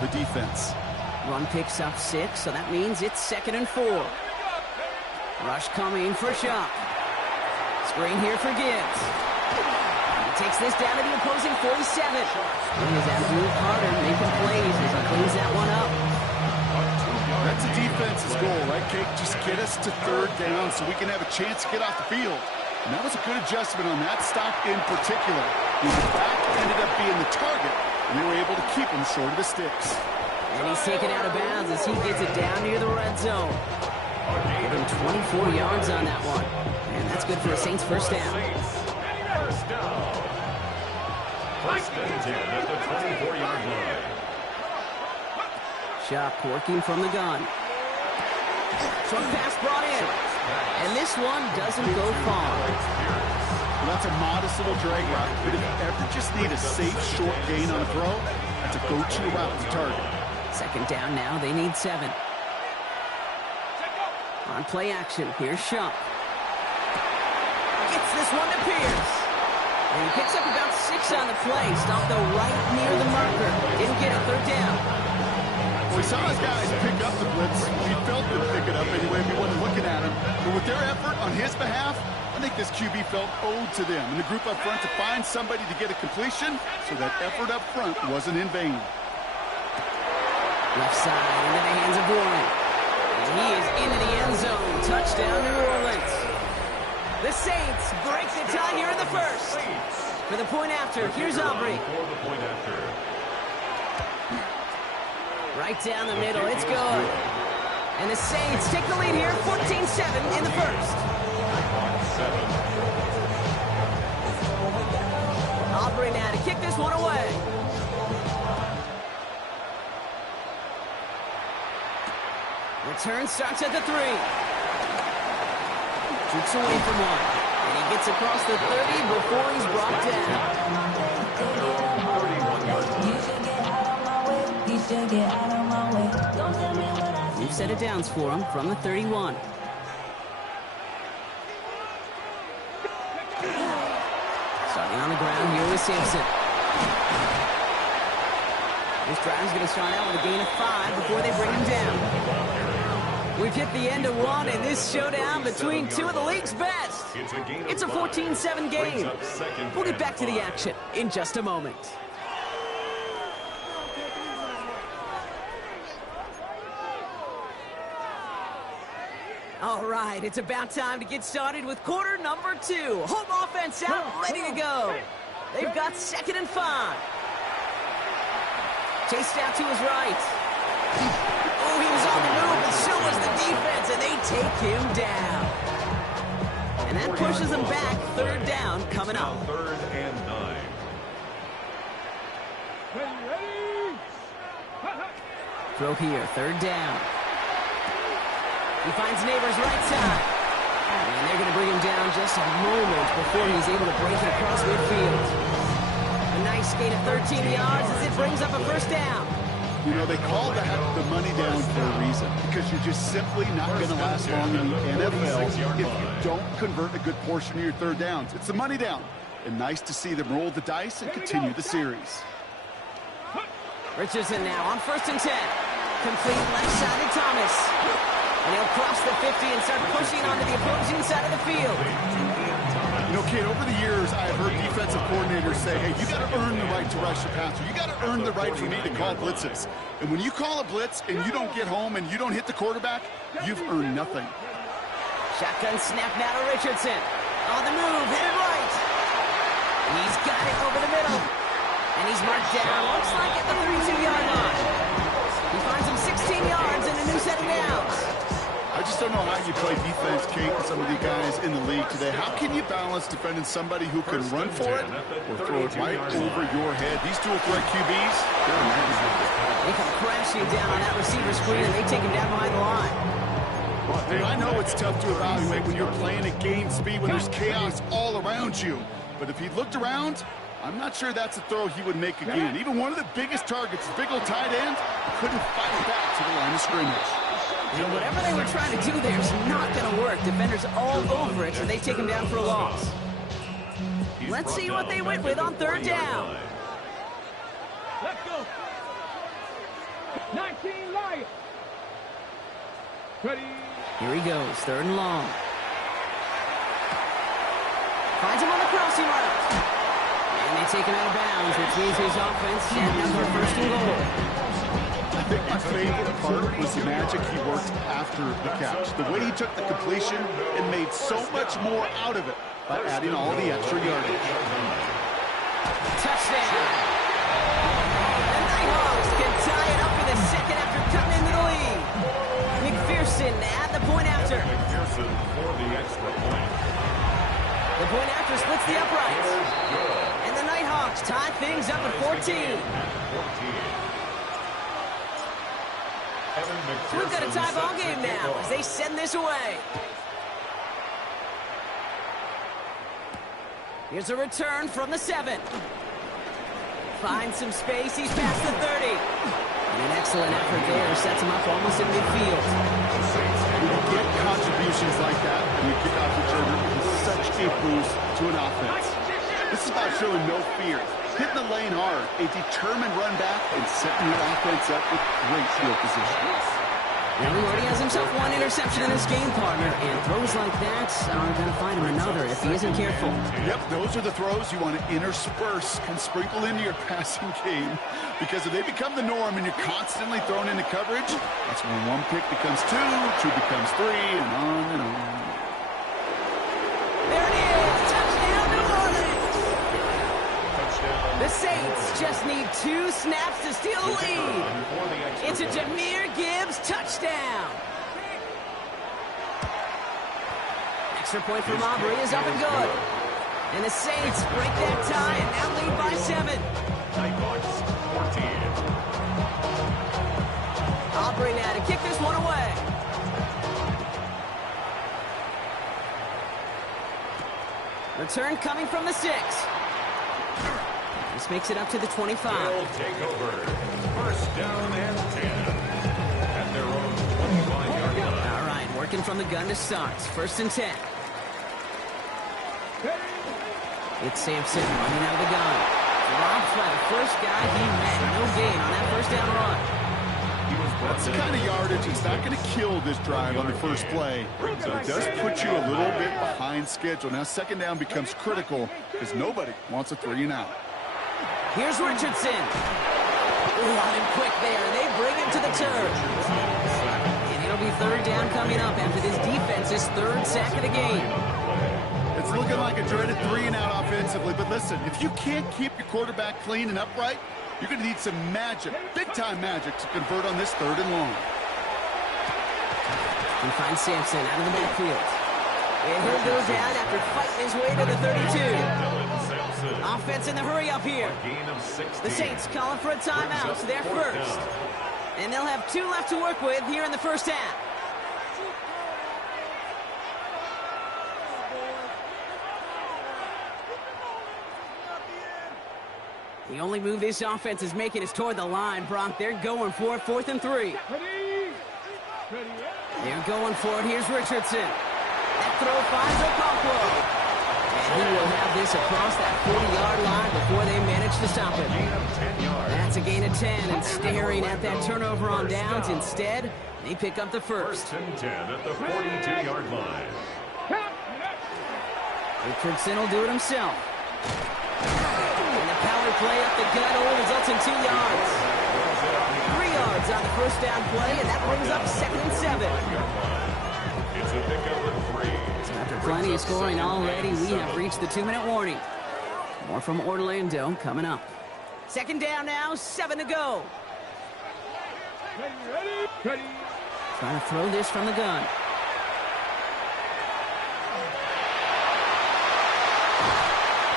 the defense. Run picks up 6, so that means it's 2nd and 4. Rush coming for Shock. Screen here for Gibbs. He takes this down to the opposing 47. And is Abdul-Carter making plays as he cleans that one up. That's a defense's goal, right, Kate? Just get us to 3rd down so we can have a chance to get off the field. And that was a good adjustment on that stop in particular. The back ended up being the target, and they were able to keep him short of the sticks. And he's taken out of bounds as he gets it down near the red zone. Give him 24 yards on that one. And that's good for a Saints first down. First and 10 at the 24-yard line. Shock working from the gun. Short pass brought in. And this one doesn't go far. Well, that's a modest little drag route, but if you ever just need a safe, short gain on a throw, that's a go-to route to target. 2nd down now, they need 7. On play action, here's Shock. Gets this one to Pierce. And he picks up about 6 on the play. Stopped though right near the marker. Didn't get it, 3rd down. Well, we saw his guys pick up the blitz. We felt them pick it up anyway if we wasn't looking at him. But with their effort on his behalf, I think this QB felt owed to them and the group up front to find somebody to get a completion, so that effort up front wasn't in vain. Left side into the hands of Warren. And he is into the end zone. Touchdown, New Orleans. The Saints break the tie here in the first. For the point after, here's Aubrey. Right down the middle, it's good. And the Saints take the lead here, 14-7 in the first. Aubrey now to kick this one away. Return starts at the 3. Jukes away from one. And he gets across the 30 before he's brought down. We've set it downs for him from the 31. Starting on the ground here with Sampson. This drive's going to start out with a gain of 5 before they bring him down. We've hit the end of one in this showdown between two of the league's best. It's a 14-7 game. We'll get back to the action in just a moment. All right, it's about time to get started with quarter number 2. Home offense out, ready to go. They've got 2nd and 5. Chased out to his right. Oh, he was on the move, but so was the defense, and they take him down. And that pushes them back. 3rd down coming up. 3rd and 9. Throw here, 3rd down. He finds Neighbors right side. And they're going to bring him down just a moment before he's able to break it across midfield. A nice gain of 13 yards as it brings up a 1st down. You know, they call that the money down for a reason, because you're just simply not going to last long in the NFL if you don't convert a good portion of your 3rd downs. It's the money down. And nice to see them roll the dice and continue the series. Richardson now on 1st and 10. Complete left side to Thomas. And he'll cross the 50 and start pushing onto the opposing side of the field. You know, Kate, over the years, I've heard defensive coordinators say, hey, you got to earn the right to rush the passer. You got to earn the right for me to call blitzes. And when you call a blitz and you don't get home and you don't hit the quarterback, you've earned nothing. Shotgun snap now to Richardson. On the move, headed right. He's got it over the middle. And he's marked down, looks like at the 32-yard line. He finds him 16 yards and a new set of downs. I just don't know how you play defense, Kate, with some of the guys in the league today. How can you balance defending somebody who can run for it or throw it right over your head? These dual threat QBs, they're amazing. They come crashing down on that receiver screen, and they take him down behind the line. Hey, I know it's tough to evaluate when you're playing at game speed, when there's chaos all around you. But if he looked around, I'm not sure that's a throw he would make again. Even one of the biggest targets, big old tight end, couldn't fight back to the line of scrimmage. You know, whatever they were trying to do there is not going to work. Defenders all over it, so they take him down for a loss. Let's see what they went with on 3rd down. Let's go. 19 Lions. Ready. Here he goes, 3rd and long. Finds him on the crossing route. And they take him out of bounds, which means his offense setting up for 1st and goal. I think my favorite part was the magic he worked after the catch. The way he took the completion and made so much more out of it by adding all the extra yardage. Touchdown. The Nighthawks can tie it up in the second after cutting into the lead. McPherson at the point after. McPherson for the extra point. The point after splits the uprights. And the Nighthawks tie things up at 14. So we've got a tie ball game now as they send this away. Here's a return from the 7. Finds some space. He's past the 30. And an excellent effort there sets him up almost in midfield. When you get contributions like that and you kick off returner, it's such a boost to an offense. This is about showing no fear, hitting the lane hard, a determined run back, and setting your offense up with great field position. Now he already has himself 1 interception in this game, partner, and throws like that are going to find him another if he isn't careful. Yep, those are the throws you want to intersperse and sprinkle into your passing game, because if they become the norm and you're constantly thrown into coverage, that's when 1 pick becomes 2, 2 becomes 3, and on and on. There it is! Touchdown, New Orleans! The Saints just need 2 snaps to steal the lead. It's a Jahmyr Gibbs touchdown. Extra point from Aubrey is up and good. And the Saints break that tie and now lead by 7. Nighthawks 14. Aubrey now to kick this one away. Return coming from the 6. This makes it up to the 25. They'll take over. 1st down and 10. At their own 25-yard line. All right, working from the gun to start. 1st and 10. It's Sampson running out of the gun. Dropped by the first guy he met. No gain on that 1st down run. That's the kind of yardage that's not going to kill this drive on the first play. So it does put you a little bit behind schedule. Now 2nd down becomes critical because nobody wants a 3 and out. Here's Richardson. Loud and quick there. They bring him to the turf. And it'll be 3rd down coming up after this defense's 3rd sack of the game. It's looking like a dreaded 3 and out offensively, but listen, if you can't keep your quarterback clean and upright, you're going to need some magic, big-time magic, to convert on this 3rd and long. He finds Sampson out of the backfield. And he'll go down after fighting his way to the 32. Offense in the hurry up here. The Saints calling for a timeout, so they're first. And they'll have 2 left to work with here in the 1st half. The only move this offense is making is toward the line, Brock. They're going for it, 4th and 3. They're going for it. Here's Richardson. That throw finds Okonkwo. And he will have this across that 40-yard line before they manage to stop him. That's a gain of 10, and staring at that turnover on downs. Instead, they pick up the 1st. 1st and 10 at the 42-yard line. Richardson will do it himself. And the power play up the gut only results in 2 yards. 3 yards on the 1st down play, and that brings up 2nd and 7. It's a pickup of 3. So after plenty of scoring already, we have reached the 2-minute warning. More from Orlando coming up. 2nd down now, 7 to go. Ready. Trying to throw this from the gun.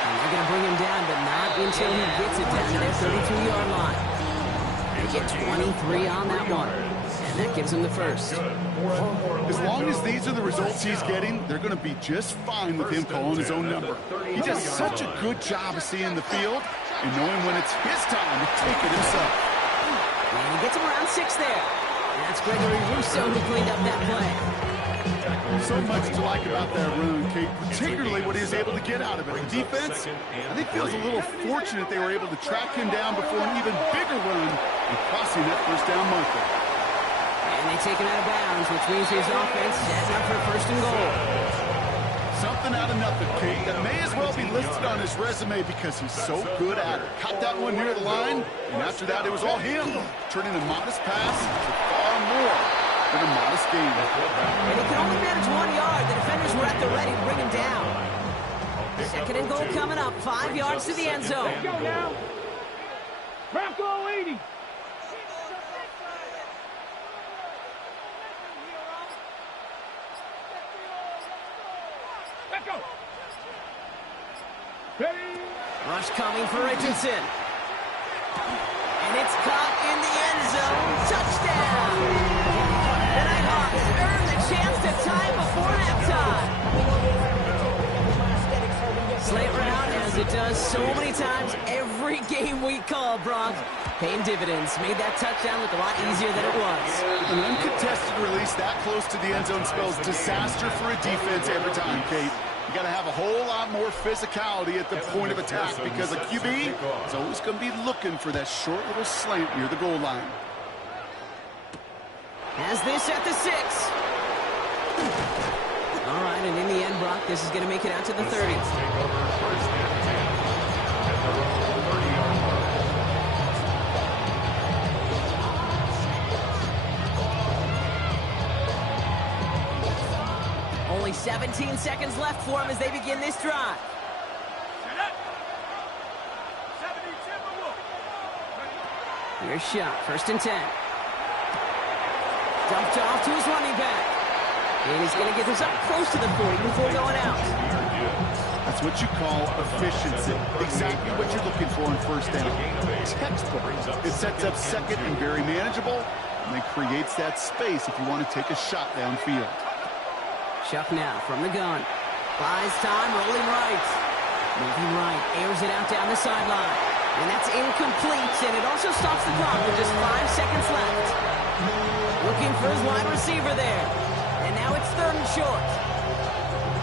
And they're going to bring him down, but not until he gets it down to their 32-yard line. They get 23 on that one, and that gives him the 1st. As long as these are the results he's getting, they're going to be just fine with him calling his own number. He does such a good job of seeing the field and knowing when it's his time to take it himself. And he gets him around 6 there. That's Gregory Rousseau who cleaned up that play. So much to like about that run, Kate, particularly what he was able to get out of it. The defense, I think, feels a little fortunate they were able to track him down before an even bigger run and crossing that first down marker. And they take him out of bounds, which means his offense setting up for first and goal. Something out of nothing, Kate, that may as well be listed on his resume because he's so good at it. Caught that one near the line, and after that, it was all him, turning a modest pass to far more than a modest gain. And he can only manage 1 yard. The defenders were at the ready to bring him down. Second and goal coming up, 5 yards to the end zone. Let's go now. Bronco 80. Let's go. Ready. Rush coming for Richardson. And it's caught in the end zone. Touchdown. The Nighthawks earn the chance to tie before halftime. Slate round, as it does so many times every game we call, Brock. Paying dividends. Made that touchdown look a lot easier than it was. An uncontested release that close to the end zone spells disaster for a defense every time, Kate. You got to have a whole lot more physicality at the point of attack because a QB is always going to be looking for that short little slant near the goal line. Has this at the 6. All right, and in the end, Brock, this is going to make it out to the 30. Only 17 seconds left for him as they begin this drive. Here's shot, first and 10. Dumped off to his running back. And he's going to get this up close to the 40 before going out. That's what you call efficiency. Exactly what you're looking for in first down. Textbook. It sets up second and very manageable, and then creates that space if you want to take a shot downfield. Shuck now from the gun. Buys time, rolling right. Moving right, airs it out down the sideline. And that's incomplete, and it also stops the clock with just 5 seconds left. Looking for his wide receiver there. And now it's third and short.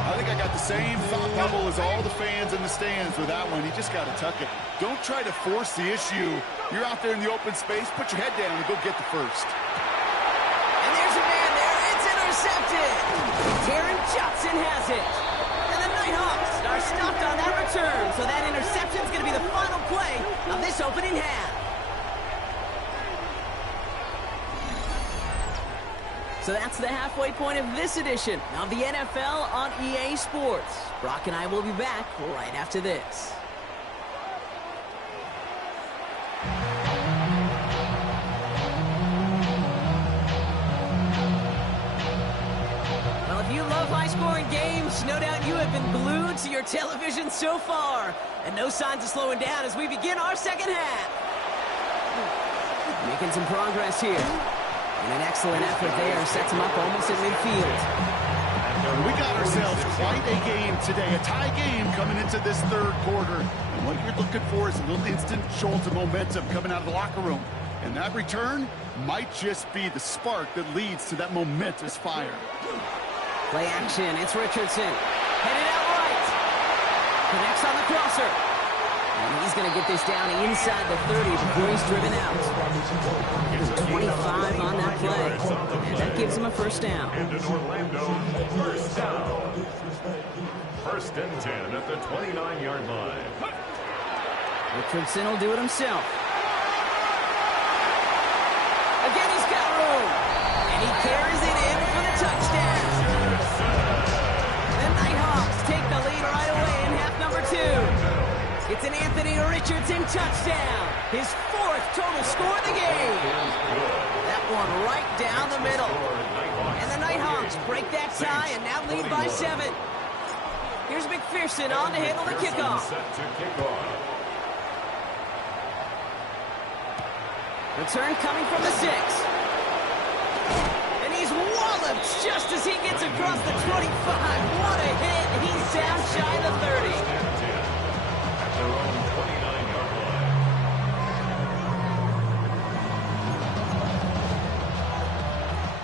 I think I got the same thought bubble as all the fans in the stands with that one. You just got to tuck it. Don't try to force the issue. You're out there in the open space. Put your head down and go get the first. And there's a man there. It's intercepted. Taron Johnson has it. And the Nighthawks are stopped on that return. So that interception is going to be the final play of this opening half. So that's the halfway point of this edition of the NFL on EA Sports. Brock and I will be back right after this. Well, if you love high-scoring games, no doubt you have been glued to your television so far. And no signs of slowing down as we begin our second half. Making some progress here. And an excellent effort there sets him up almost at midfield. We got ourselves quite a game today, a tie game coming into this third quarter. And what you're looking for is a little instant jolt of momentum coming out of the locker room. And that return might just be the spark that leads to that momentous fire. Play action, it's Richardson. Headed out right. Connects on the crosser. And he's going to get this down inside the 30 before he's driven out. 25 on that play. And that gives him a first down. And in Orlando, first down. First and 10 at the 29-yard line. Richardson will do it himself. Again, he's got room. And he carries it in for the touchdown. The Nighthawks take the lead right away in half number 2. It's an Anthony Richardson touchdown. His 4th total score of the game. That one right down the middle. And the Nighthawks break that tie and now lead by 7. Here's McPherson on to handle the kickoff. Return coming from the 6. And he's walloped just as he gets across the 25. What a hit. He's down shy of the 30. Their own 29-yard line.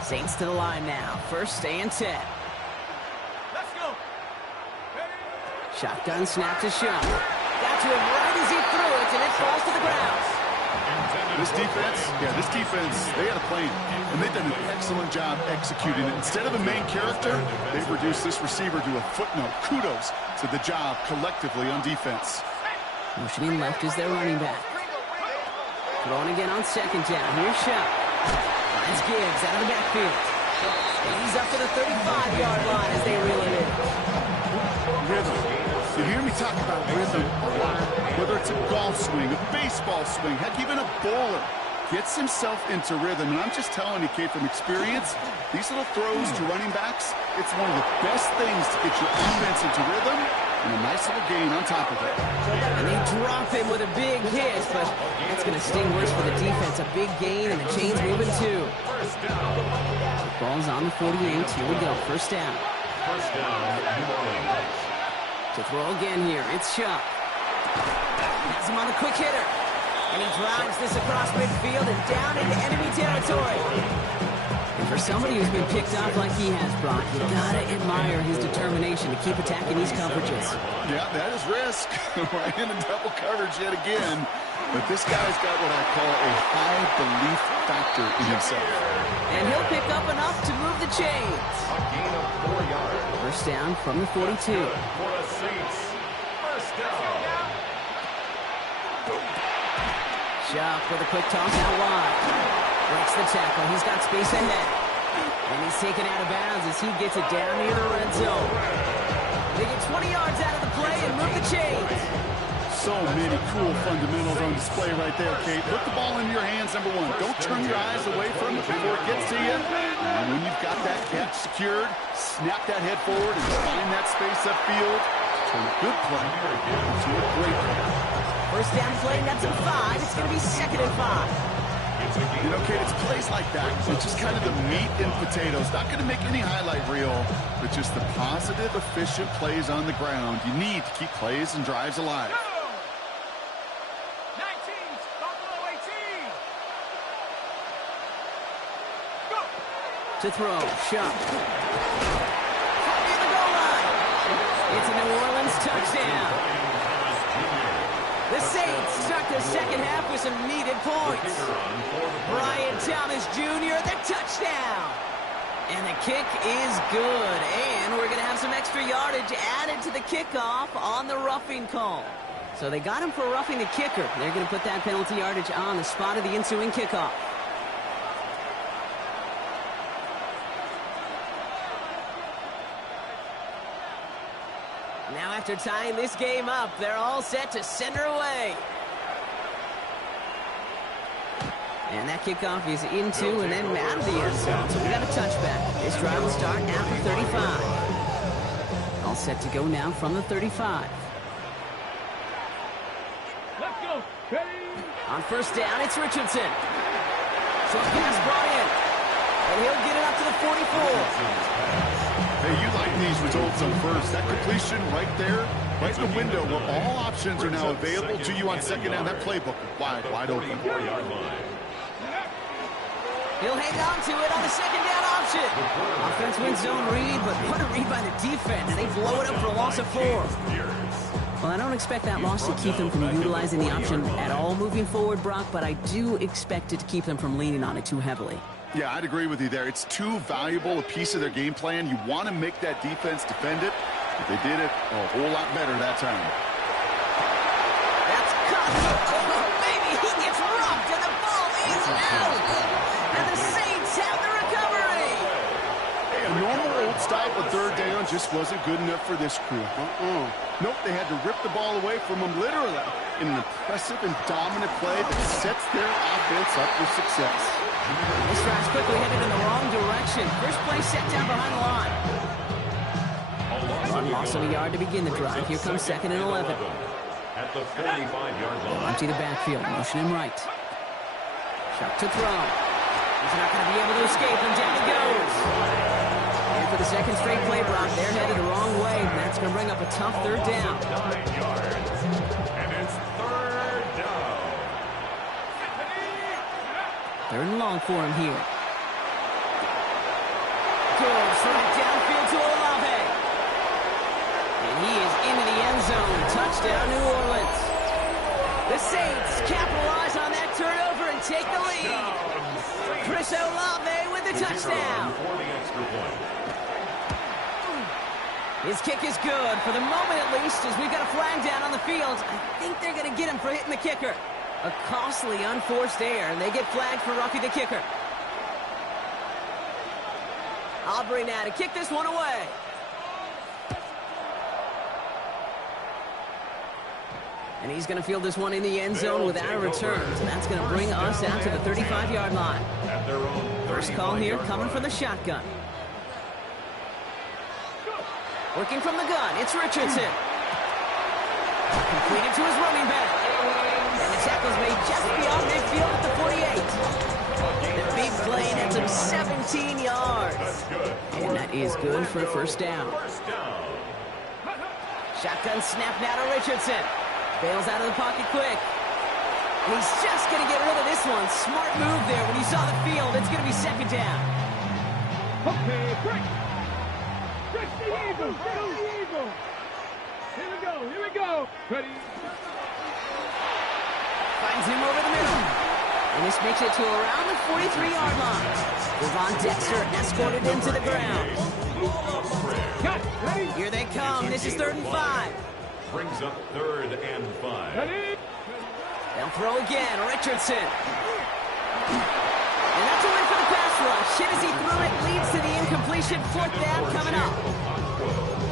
Saints to the line now. 1st and 10. Let's go. Shotgun snap to Shuck. Got to him right as he threw it, and it falls to the ground. This defense, they had a plan, and they've done an excellent job executing it. Instead of a main character, they've reduced this receiver to a footnote. Kudos to the job collectively on defense. Motioning left is their running back. Throwing again on 2nd down. Here's Shuck. Finds Gibbs out of the backfield. And he's up to the 35-yard line as they reel it in. Rhythm. You hear me talk about rhythm a lot. Whether it's a golf swing, a baseball swing, heck, even a bowler gets himself into rhythm. And I'm just telling you, Kate, from experience, these little throws to running backs, it's one of the best things to get your offense into rhythm and a nice little gain on top of it. And they drop him with a big hit, but that's going to sting worse for the defense. A big gain, and the chain's moving too. Ball's on the 48. Here we go. 1st down. New Orleans. To throw again here, it's Shuck. Has him on the quick hitter. And he drives this across midfield and down into enemy territory. And for somebody who's been picked off like he has, Brock, you gotta admire his determination to keep attacking these coverages. Yeah, that is risk. Right into double coverage yet again. But this guy's got what I call a high belief factor in himself. And he'll pick up enough to move the chains. A gain of 4 yards. 1st down from the 42. For the Saints. 1st down. Shuck with a quick toss out wide. Breaks the tackle. He's got space ahead. And he's taken out of bounds as he gets it down near the red zone. They get 20 yards out of the play and move the chains. So many cool fundamentals on display right there, Kate. Put the ball in your hands, number one. Don't turn your eyes away from it before it gets to you. And when you've got that catch secured, snap that head forward and find that space upfield. Turn a good play into a great play. 1st down play, that's a 5. It's going to be 2nd and 5. You know, Kate, it's plays like that. It's just kind of the meat and potatoes. Not going to make any highlight reel, but just the positive, efficient plays on the ground. You need to keep plays and drives alive. 19, Buffalo 18. Go. To throw, Shuck. Near the goal line. It's a New Orleans touchdown. The Saints start the 2nd half with some needed points. Brian Thomas Jr., the touchdown. And the kick is good. And we're going to have some extra yardage added to the kickoff on the roughing call. So they got him for roughing the kicker. They're going to put that penalty yardage on the spot of the ensuing kickoff. Now after tying this game up, they're all set to send her away. And that kickoff is into and then out of the end zone. So we got a touchback. This drive will start at the 35. All set to go now from the 35. Let's go. Ready. On 1st down, it's Richardson. Short pass brought in. And he'll get it up to the 44. Hey, you like these results on 1st. That completion right there, right in the window where all options are now available to you on 2nd down. That playbook wide open. He'll hang on to it on the 2nd down option. Offense wins zone read, but what a read by the defense. They blow it up for a loss of 4. Well, I don't expect that loss to keep them from utilizing the option at all moving forward, Brock, but I do expect it to keep them from leaning on it too heavily. Yeah, I'd agree with you there. It's too valuable a piece of their game plan. You want to make that defense defend it, but they did it a whole lot better that time. That's cut. Oh, baby, he gets rocked, and the ball is out. And the Saints have the recovery. Hey, a normal old style of 3rd down just wasn't good enough for this crew. Nope, they had to rip the ball away from them literally in an impressive and dominant play that sets their offense up for success. This drive's quickly headed in the wrong direction. First play set down behind the line. One loss of a yard to begin the drive. Here comes 2nd and 11. At the 45-yard line. Empty the backfield, motion him right. Shot to throw. He's not going to be able to escape, and down he goes. And for the 2nd straight play, Brock, they're headed the wrong way, and that's going to bring up a tough 3rd down. 9 yards. And it's 3rd down. 3rd and long for him here. Goes right downfield to Olave. And he is into the end zone. Touchdown, New Orleans. The Saints capitalize on that turnover and take the lead. Chris Olave with the touchdown. For the extra point. His kick is good, for the moment at least, as we've got a flag down on the field. I think they're going to get him for hitting the kicker. A costly unforced error, and they get flagged for roughing the kicker. Aubrey now to kick this one away. And he's going to field this one in the end zone without a return. So that's going to bring us out to the 35-yard line. At their own First call here coming from the shotgun. Working from the gun, it's Richardson. Completed to his running back. And the tackle's made just beyond midfield at the 48. The big play nets him 17 yards. And that is good for a first down. Shotgun snap now to Richardson. Bails out of the pocket quick. And he's just going to get rid of this one. Smart move there when he saw the field. It's going to be second down. Okay, break. Break the eagle. Break the eagle. Here we go. Here we go. Ready. Finds him over the middle. And this makes it to around the 43-yard line. Devon Dexter escorted him to the ground. Cut. Ready. Here they come. This is 3rd and 5. Brings up 3rd and 5. Ready. They'll throw again. Richardson. And that's a win for the pass rush. Hit as he threw it. Leads to the incompletion. 4th down coming up.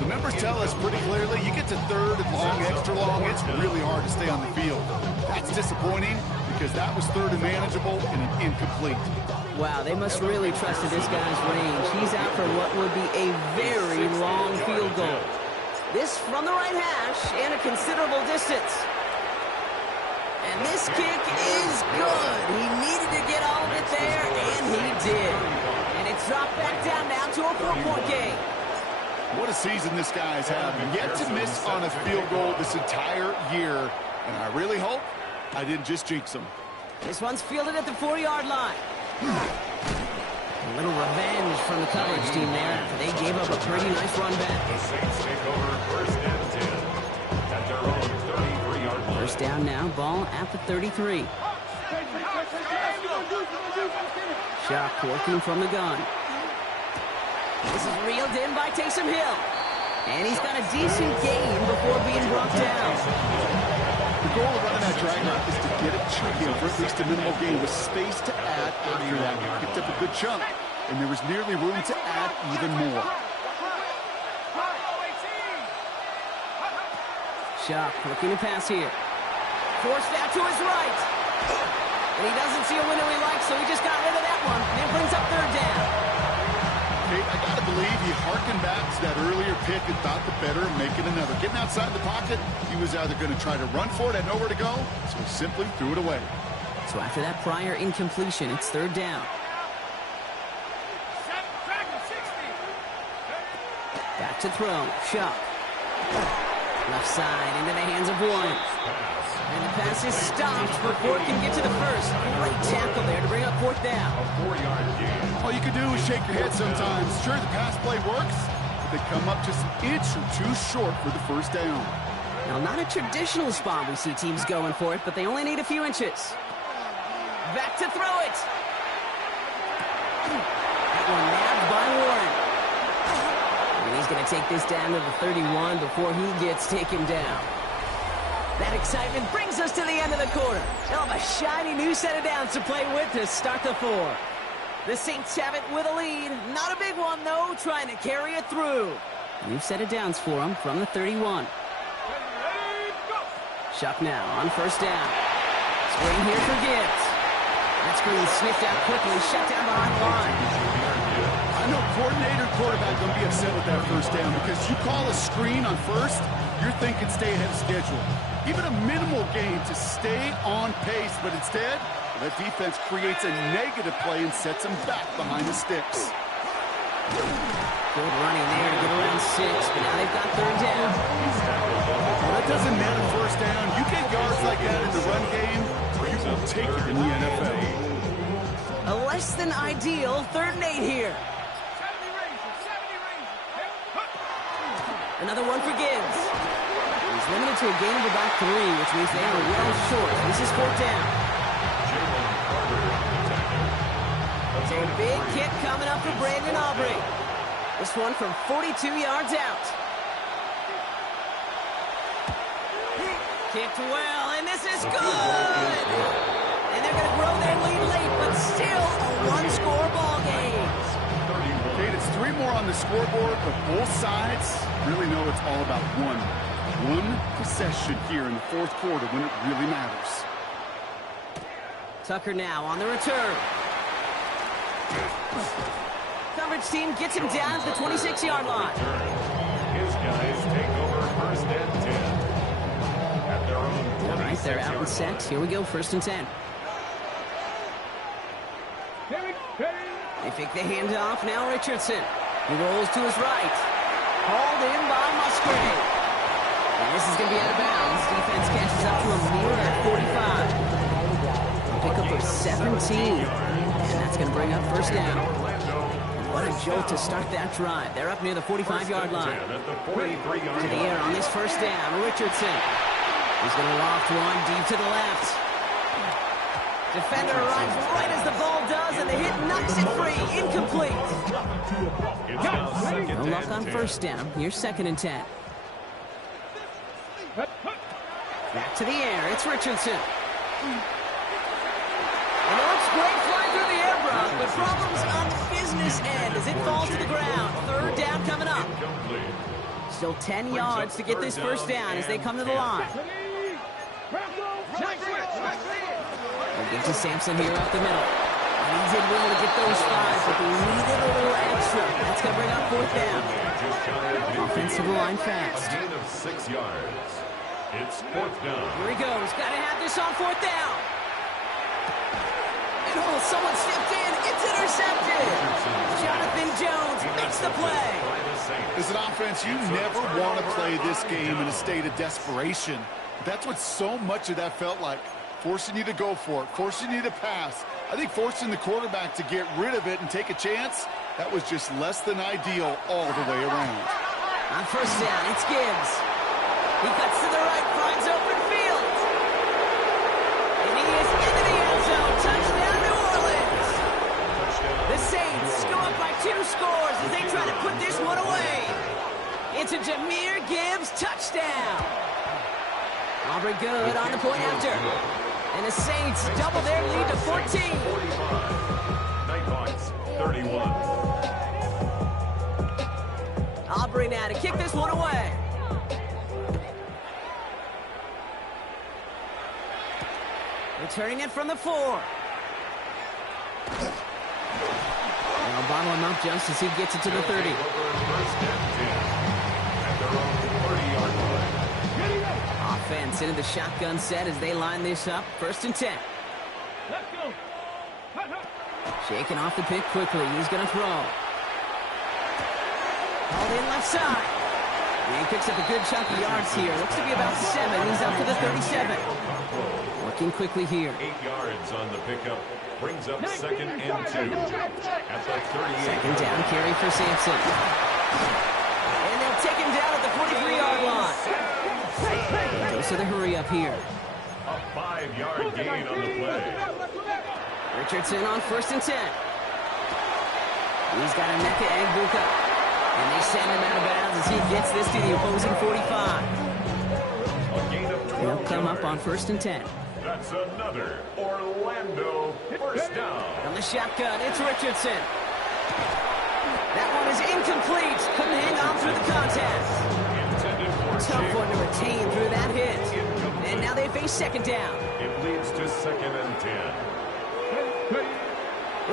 The members tell us pretty clearly, you get to 3rd and long, extra long, it's really hard to stay on the field. That's disappointing because that was 3rd and manageable and an incomplete. Wow, they must really trust in this guy's range. He's out for what would be a very long field goal. This from the right hash and a considerable distance. And this kick is good. He needed to get all of it there, and he did. And it's dropped back down now to a 4-point game. What a season this guy's having. Yet to miss on a field goal this entire year. And I really hope I didn't just jinx him. This one's fielded at the 4-yard line. A little revenge from the coverage team there after they gave up a pretty nice run back. The Saints take over 1st and 10 at their own 33-yard line. First down now, ball at the 33. Shock working from the gun. This is reeled in by Taysom Hill. And he's got a decent gain before being brought down. The goal of running that drag route is to get it to him for at least a minimal gain with space to add after that. He picked up a good chunk, and there was nearly room to add even more. Shock looking to pass here. Forced out to his right. And he doesn't see a window he likes, so he just got rid of that one. And brings up 3rd down. Kate, I gotta believe he harkened back to that earlier pick and thought the better of making another. Getting outside the pocket, he was either going to try to run for it, had nowhere to go, so he simply threw it away. So after that prior incompletion, it's 3rd down. Back to throw. Shock. Left side into the hands of Williams. And the pass is stopped before it can get to the first. Great tackle there to bring up 4th down. A 4-yard gain. All you can do is shake your head sometimes. Sure, the pass play works, but they come up just an inch or two short for the first down. Now, not a traditional spot we see teams going for it, but they only need a few inches. Back to throw it. That one nabbed by Warren. And he's going to take this down to the 31 before he gets taken down. That excitement brings us to the end of the quarter. They'll have a shiny new set of downs to play with to start the 4. The Saints have it with a lead. Not a big one, though, trying to carry it through. New set of downs for them from the 31. Shock now on 1st down. Screen here for Gibbs. That screen sniffed out quickly, shut down behind the line. I know coordinator and quarterback going to be upset with that 1st down because you call a screen on 1st, you're thinking stay ahead of schedule. Even a minimal gain to stay on pace, but instead, that defense creates a negative play and sets them back behind the sticks. Good running there to get around 6, but now they've got 3rd down. Well, that doesn't matter 1st down. You get yards like that in the run game, you will take it in the NFL. A less than ideal 3rd and 8 here. Another one for Gibbs. He's limited to a gain of about 3, which means they are well short. This is 4th down. It's a big kick coming up for Brandon Aubrey. This one from 42 yards out. Kicked well, and this is good! And they're going to grow their lead late, but still a one-score ball game. Kate, it's 3 more on the scoreboard, but both sides really know it's all about one possession here in the 4th quarter when it really matters. Tucker now on the return. Coverage team gets him down to the 26-yard line. His guys take over 1st and 10. At their own 26-yard line. All right, they're out and set. Here we go, 1st and 10. They fake the handoff. Now Richardson. He rolls to his right. Hauled in by Musgrave. And this is going to be out of bounds. Defense catches up to him near that 45. A pickup of 17. And that's going to bring up 1st down. What a jolt to start that drive. They're up near the 45-yard line. To the air on this 1st down. Richardson. He's going to loft one deep to the left. Defender arrives right as the ball does, and the hit knocks it free. Incomplete. No luck on 1st down. Here's 2nd and 10. Back to the air. It's Richardson. And it looks great flying through the air, Brock, but problems on the business end as it falls to the ground. 3rd down coming up. Still 10 yards to get this 1st down as they come to the line. We'll get to Sampson here up the middle. And he did well to get those 5, but they needed a little extra. That's going to bring up 4th down. Offensive line fast. A gain of 6 yards. It's 4th down. Here he goes. Got to have this on 4th down. And oh, someone stepped in. It's intercepted. Jonathan Jones makes the play. As an offense, you never want to play this game in a state of desperation. That's what so much of that felt like. Forcing you to go for it, forcing you to pass. I think forcing the quarterback to get rid of it and take a chance, that was just less than ideal all the way around. On 1st down, it's Gibbs. He cuts to the right, finds open field. And he is into the end zone. Touchdown, New Orleans. The Saints go up by 2 scores as they try to put this one away. It's a Jahmyr Gibbs touchdown. Aubrey good on the point after. And the Saints double their lead to 14. 45. Nighthawks 31. Aubrey now to kick this one away. Returning it from the 4. They'll bottle him up just as he gets it to the 30. 1st and 10. At their own 30-yard line. Offense into the shotgun set as they line this up. 1st and 10. Let's go. Shaking off the pick quickly. He's going to throw. Hauled in left side. And he picks up a good chunk of yards here. Looks to be about 7. He's up to the 37. Working quickly here. 8 yards on the pickup. Brings up 2nd and 2. At the 38. 2nd down carry for Sampson. And they'll take him down at the 43-yard line. Goes to the hurry up here. A 5-yard gain on the play. Richardson on 1st and 10. He's got Emeka Egbuka. And they send him out of bounds as he gets this to the opposing 45. A gain of 12 They'll come up yards. on 1st and 10. That's another Orlando 1st down. From the shotgun, it's Richardson. That one is incomplete. Couldn't hang on through the contest. Intended for Tough one to retain through that hit. And now they face 2nd down. It leads to 2nd and 10.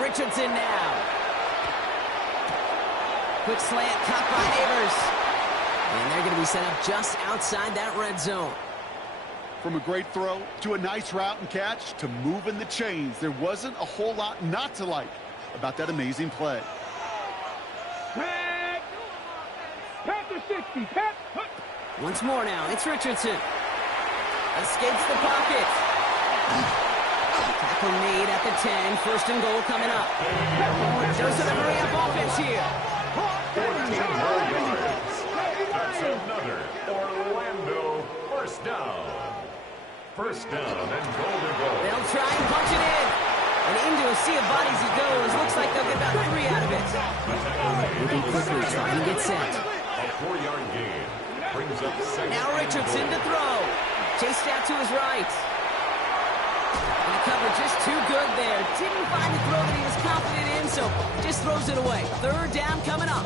Richardson now. Quick slant caught by Neighbors. And they're going to be set up just outside that red zone. From a great throw to a nice route and catch to moving the chains, there wasn't a whole lot not to like about that amazing play. Pat! Pat the 60. Pat! Once more now, it's Richardson. Escapes the pocket. Tackle made at the 10. 1st and goal coming up. Joseph hurry up offense here. 14 more yards. That's First down. First down and goal to go. They'll try and punch it in. And into a sea of bodies he goes. Looks like they'll get about 3 out of it. Moving quickly, trying to get set. A 4-yard gain. Brings up second. Now Richardson to throw. Chased out to his right. And the cover just too good there. Didn't find the throw that he was confident in, so just throws it away. 3rd down coming up.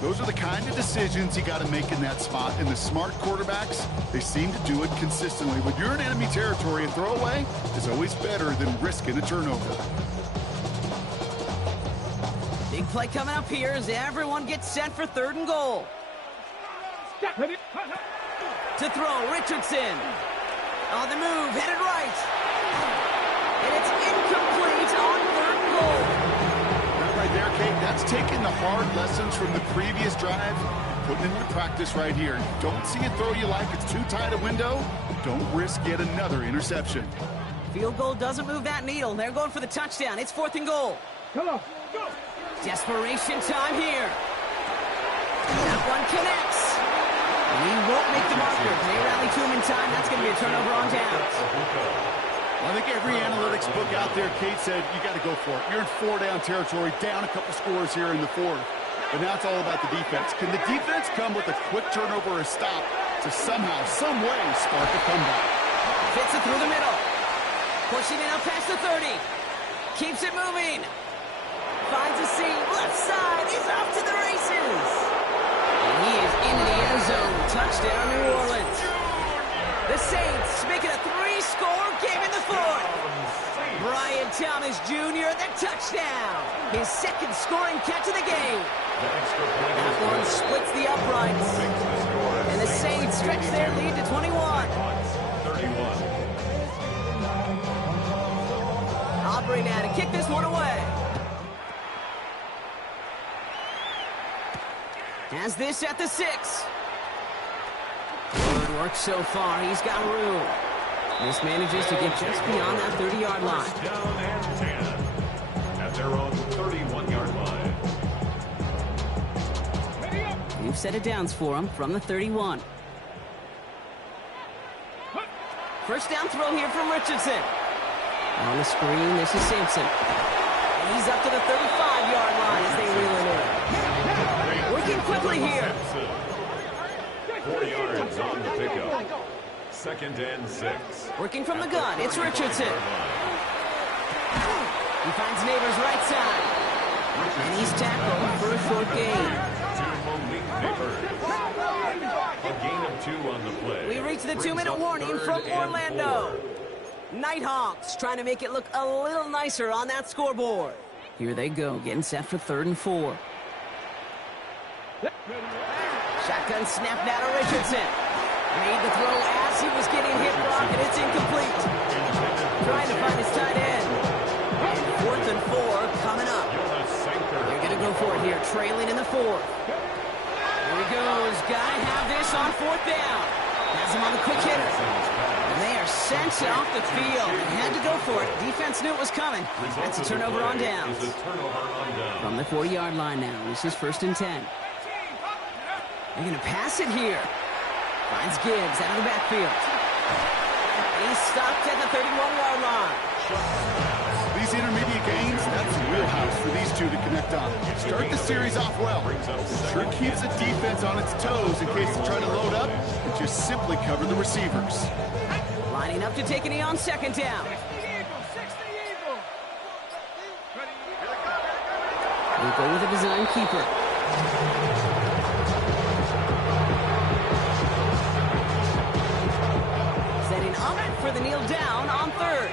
Those are the kind of decisions you got to make in that spot. And the smart quarterbacks, they seem to do it consistently. When you're in enemy territory, a throwaway is always better than risking a turnover. Big play coming up here as everyone gets set for 3rd and goal. To throw, Richardson. On the move, headed right. And it's incomplete on 3rd and goal. Right there, Kate, that's taking the hard lessons from the previous drive and putting it into practice right here. You don't see a throw you like, it's too tight a window, don't risk yet another interception. Field goal doesn't move that needle. They're going for the touchdown. It's 4th and goal. Come on, go. Desperation time here. That one connects. And he won't make the marker. They rally to him in time. That's going to be a turnover on downs. I think every analytics book out there, Kate, said you got to go for it. You're in 4-down territory, down a couple scores here in the 4th. But now it's all about the defense. Can the defense come with a quick turnover or a stop to somehow, some way, spark a comeback? Fits it through the middle. Pushing it up past the 30. Keeps it moving. Finds a seam. Left side. He's off to the races. And he is into the end zone. Touchdown, New Orleans. The Saints making a 3-score game in the 4th. Brian Thomas Jr., the touchdown. His 2nd scoring catch of the game. That one splits the uprights. And the Saints stretch their lead to 21. 31. Aubrey now to kick this one away. Has this at the 6. Good work so far. He's got room. This manages to get just beyond that 30-yard line. First down and 10. At their own 31-yard line. We've set it downs for him from the 31. First down throw here from Richardson. On the screen, this is Sampson. And he's up to the 35-yard line as they reel it in. Working quickly here. 4 yards on the pickup. 2nd and 6. Working from the gun, it's Richardson. He finds Neighbors right side. And he's tackled for a short gain. A gain of 2 on the play. We reach the 2-minute warning from Orlando. Nighthawks trying to make it look a little nicer on that scoreboard. Here they go, getting set for 3rd and 4. Shotgun snap now to Richardson. Made the throw as he was getting hit, Brock, and it's incomplete. Trying to find his tight end. And 4th and 4 coming up. They're going to go for it here, trailing in the 4th. Here he goes. Got to have this on 4th down. Has him on the quick hitter. And they are sent off the field. They had to go for it. Defense knew it was coming. That's a turnover on downs. From the 40-yard line now. This is 1st and 10. They're going to pass it here. Finds Gibbs out of the backfield. He's stopped at the 31-yard line. These intermediate games, that's the wheelhouse for these two to connect on. Start the series off well. Sure keeps the defense on its toes in case they try to load up and just simply cover the receivers. Lining up to take a knee on 2nd down. We'll go with a design keeper. Setting up for the kneel down on 3rd.